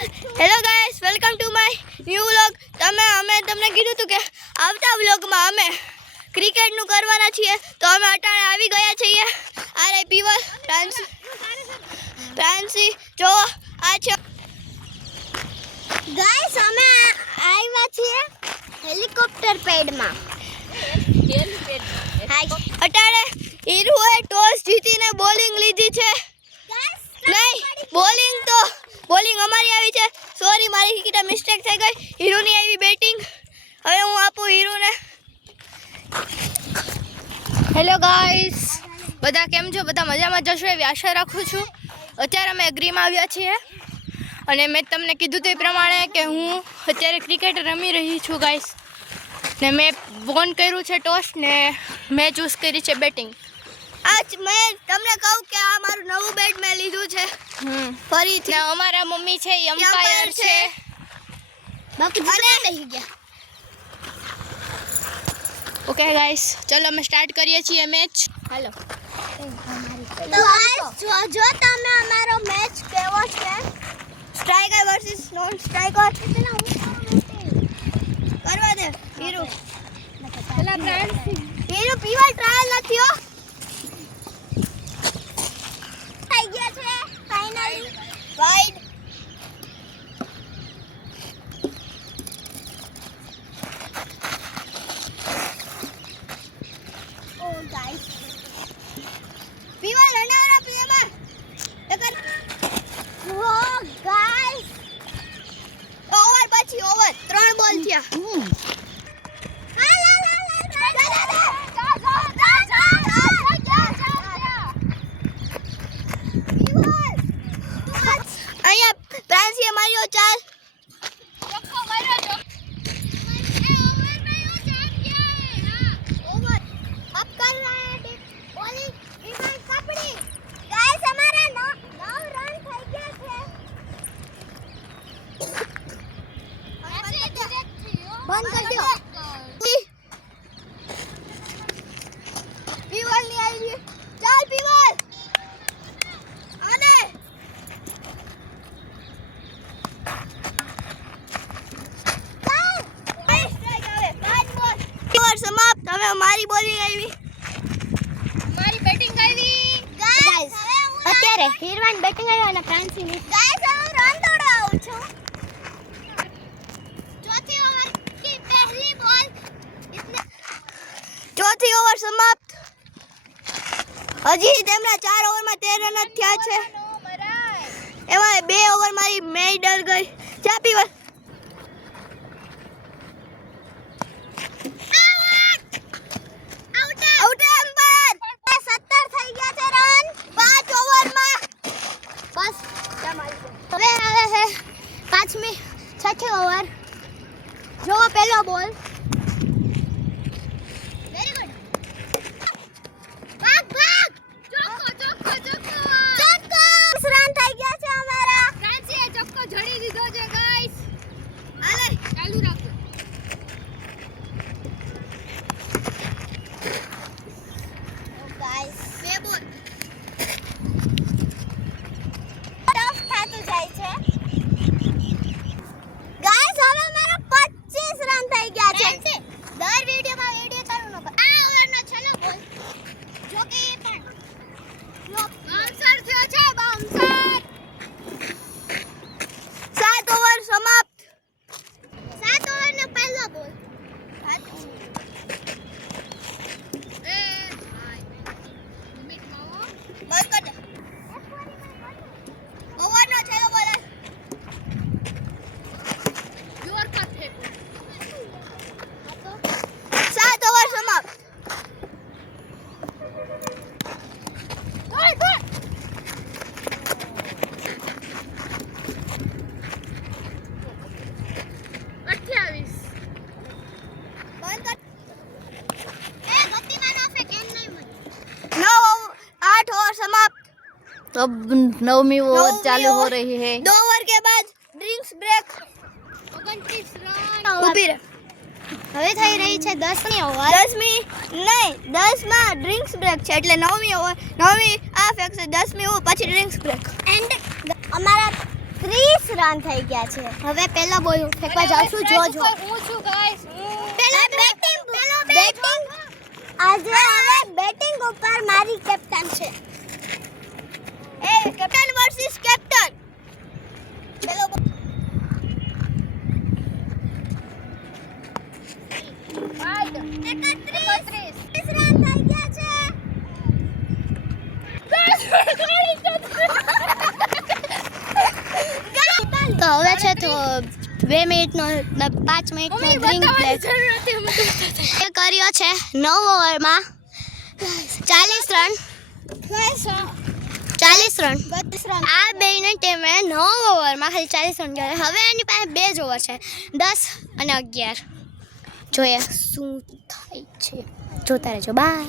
Hello guys, welcome to my new vlog. અમે તમને કીધું હતું કે આવતા વ્લોગમાં અમે ક્રિકેટનું કરવાના છીએ, તો અમે અટાણે આવી ગયા છીએ. આરે પીવલ ફ્રાન્સી જો આ છે ગાઈસ, અમે આવ્યા છીએ હેલિકોપ્ટર પેડમાં. અટાણે હીરુએ ટોસ જીતીને બોલિંગ લીધી છે. નહીં, બોલિંગ અમારી આવી છે. સોરી, મારી વિકેટ મિસ્ટેક થઈ ગઈ. હીરુની આવી બેટિંગ. હવે હું આપું હીરુને. હેલો ગાઈસ, બધા કેમ છો? બધા મજામાં જશો એવી આશા રાખું છું. અત્યારે અમે એગ્રીમાં આવ્યા છીએ અને મેં તમને કીધું તે પ્રમાણે કે હું અત્યારે ક્રિકેટ રમી રહી છું ગાઈસ. ને મેં બોન કર્યું છે ટોસ ને મેં ચૂઝ કરી છે બેટિંગ. આજ મેં તમને કહું કે આ મારું નવું બેટ મેં લીધું છે ફરીથી. ને અમારા મમ્મી છે એ અમ્પાયર છે. બાપુજી બેહી ગયા. ઓકે ગાઈસ, ચલો અમે સ્ટાર્ટ કરીએ છીએ મેચ. હાલો. તો ગાઈસ, જો તમે અમારો મેચ કેવો છે, સ્ટ્રાઇકર વર્સિસ નોન સ્ટ્રાઇકર કરવા દે. હીરુ પેલા હીરુ પીવા ટ્રાયલ નથી હો. થઈ ગયા છે ફાઇનલી વાઇડ. ઓ ગાઈસ, પીવા રનારા પ્લેમાં એકર ઓ ગાઈસ, ઓવર પછી ઓવર 3 બોલ થયા. અહીંયા ફ્રાન્સીએ માર્યો 4. બંધ કરી દો. પીવલ ની આવી. ચાલ પીવલ આને. ઓવર સમાપ્ત. હવે મારી બોલિંગ આવી, મારી બેટિંગ આવી. ગાઈસ, અત્યારે હીરવાન બેટિંગ આવ્યો અને ફ્રાન્સીની. ગાઈસ, હું રન દોડાવું છું. ચોથી ઓવર की पहली बॉल ચોથી ઓવર સમાપ્ત. હજી તેમના 4 ઓવરમાં 13 રન જ થયા છે. એમાં 2 ઓવર મારી મેડલ ગઈ. જા પીવલ. Out umpire. 17 થઈ ગયા છે રન 5 ઓવરમાં. બસ. હવે આવે છે છઠ્ઠી ઓવર. જો પહેલો બોલ. Very good. ભાગ ચોક્કો 20 રન થઈ ગયા છે અમારા. ફ્રાન્સીએ ચોક્કો જડી દીધો છે ગાઈસ. હાલે ચાલુ રાખો. ગાઈસ, 2 બોલ. ટફ થતું જાય છે. ગાઈસ, હવે મારા 25 રન થઈ ગયા છે. દર વિડિયોમાં વિડિયો ચાલુ ન કર. આ ઓવરનો છેલ્લો બોલ. જો કે એ પણ બાઉન્સર થયો છે, બાઉન્સર. 7 ઓવર સમાપ્ત. 7 ઓવરનો પહેલો બોલ. બંધ કર દે. ઓવરનો છેલ્લો બોલ. જોર કર ફેંકો. 7 ઓવર સમાપ્ત. Goal goal. બંધ કર. એ ગતિમાં નો ફેંક, એમ નહીં મને. 8 ओवर समाप्त. अब 9वीं ओवर नौवीं चालू हो ओवर। रही है. 2 ओवर के बाद ड्रिंक्स ब्रेक. 29 रन. ઊભી રહે. હવે થઈ રહી છે 10મી ઓવર. 10મી નહીં, 10માં ડ્રિંક્સ બ્રેક છે એટલે 9મી ઓવર. 9મી આ ફેંકશે, 10મી ઓવર પછી ડ્રિંક્સ બ્રેક. એન્ડ અમારા 30 રન થઈ ગયા છે. હવે પહેલા બોલ ફેંકવા જાઉં છું. જોજો હું છું ગાઈસ પેલા બેટિંગ આજે હવે બેટિંગ ઉપર મારી કેપ્ટન છે. એ કેપ્ટન વર્સિસ કેપ્ટન. પેલો 31 રન થઈ ગયા છે. તો હવે છે તો 2 મિનિટનો 5 મિનિટનો ડ્રિંક બ્રેક કર્યો છે 9 ઓવરમાં 40 રન. આ બેની ટીમે 9 ઓવરમાં ખાલી 40 રન કર્યા. હવે એની પાસે 2 જ ઓવર છે, 10 અને 11. જોઈએ શું થાય છે, જોતા રહેજો. બાય.